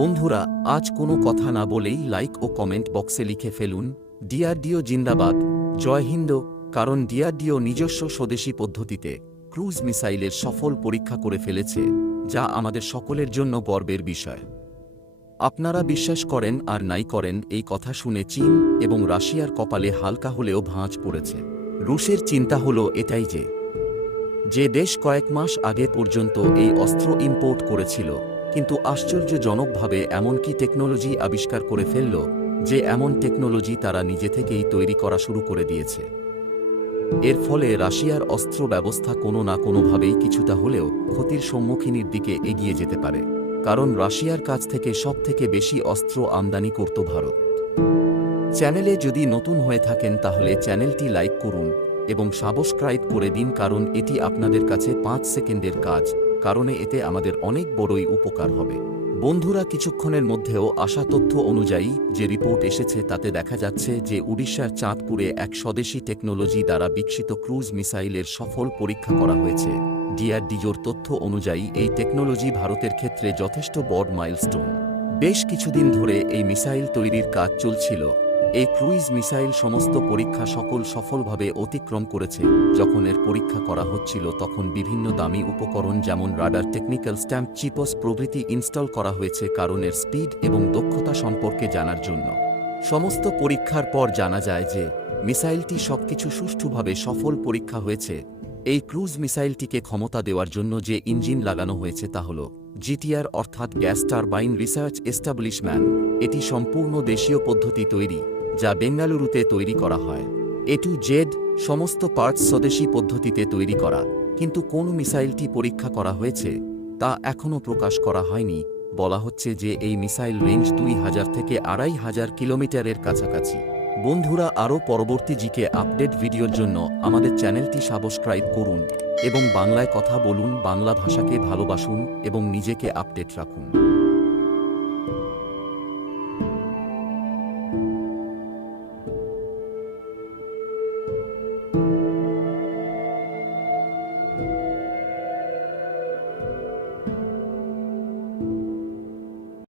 বন্ধুরা, আজ কোনো কথা না বলেই লাইক ও কমেন্ট বক্সে লিখে ফেলুন ডিআরডিও জিন্দাবাদ, জয় হিন্দ। কারণ ডিআরডিও নিজস্ব স্বদেশী পদ্ধতিতে ক্রুজ মিসাইলের সফল পরীক্ষা করে ফেলেছে, যা আমাদের সকলের জন্য গর্বের বিষয়। আপনারা বিশ্বাস করেন আর নাই করেন, এই কথা শুনে চীন এবং রাশিয়ার কপালে হালকা হলেও ভাঁজ পড়েছে। রুশের চিন্তা হলো এটাই যে দেশ কয়েক মাস আগে পর্যন্ত এই অস্ত্র ইম্পোর্ট করেছিল, কিন্তু আশ্চর্যজনকভাবে এমনকি টেকনোলজি আবিষ্কার করে ফেলল যে এমন টেকনোলজি তারা নিজে থেকেই তৈরি করা শুরু করে দিয়েছে। এর ফলে রাশিয়ার অস্ত্র ব্যবস্থা কোনো না কোনোভাবেই কিছুটা হলেও ক্ষতির সম্মুখীনের দিকে এগিয়ে যেতে পারে, কারণ রাশিয়ার কাছ থেকে সবথেকে বেশি অস্ত্র আমদানি করত ভারত। চ্যানেলে যদি নতুন হয়ে থাকেন তাহলে চ্যানেলটি লাইক করুন এবং সাবস্ক্রাইব করে দিন, কারণ এটি আপনাদের কাছে 5 সেকেন্ডের কাজ, কারণে এতে আমাদের অনেক বড়ই উপকার হবে। বন্ধুরা, কিছুক্ষণের মধ্যেও আসা তথ্য অনুযায়ী যে রিপোর্ট এসেছে তাতে দেখা যাচ্ছে যে উড়িষ্যার চাঁদপুরে এক স্বদেশী টেকনোলজি দ্বারা বিকশিত ক্রুজ মিসাইলের সফল পরীক্ষা করা হয়েছে। ডিআরডিওর তথ্য অনুযায়ী এই টেকনোলজি ভারতের ক্ষেত্রে যথেষ্ট বড় মাইলস্টোন। বেশ কিছুদিন ধরে এই মিসাইল তৈরির কাজ চলছিল। এই ক্রুইজ মিসাইল সমস্ত পরীক্ষা সফলভাবে অতিক্রম করেছে। যখন এর পরীক্ষা করা হচ্ছিল তখন বিভিন্ন দামি উপকরণ যেমন রাডার, টেকনিক্যাল স্ট্যাম্প, চিপস প্রভৃতি ইনস্টল করা হয়েছে, কারণ এর স্পিড এবং দক্ষতা সম্পর্কে জানার জন্য। সমস্ত পরীক্ষার পর জানা যায় যে মিসাইলটি সবকিছু সুষ্ঠুভাবে সফল পরীক্ষা হয়েছে। এই ক্রুজ মিসাইলটিকে ক্ষমতা দেওয়ার জন্য যে ইঞ্জিন লাগানো হয়েছে তা হল জিটিআর, অর্থাৎ গ্যাস টারবাইন রিসার্চ এস্টাবলিশমেন্ট। এটি সম্পূর্ণ দেশীয় পদ্ধতি তৈরি, যা বেঙ্গালুরুতে তৈরি করা হয়। এ টু জেড সমস্ত পার্টস স্বদেশী পদ্ধতিতে তৈরি করা, কিন্তু কোন মিসাইলটি পরীক্ষা করা হয়েছে তা এখনও প্রকাশ করা হয়নি। বলা হচ্ছে যে এই মিসাইল রেঞ্জ 2000 থেকে 2500 কিলোমিটারের কাছাকাছি। বন্ধুরা, আরও পরবর্তী জিকে আপডেট ভিডিওর জন্য আমাদের চ্যানেলটি সাবস্ক্রাইব করুন এবং বাংলায় কথা বলুন। বাংলা ভাষাকে ভালোবাসুন এবং নিজেকে আপডেট রাখুন।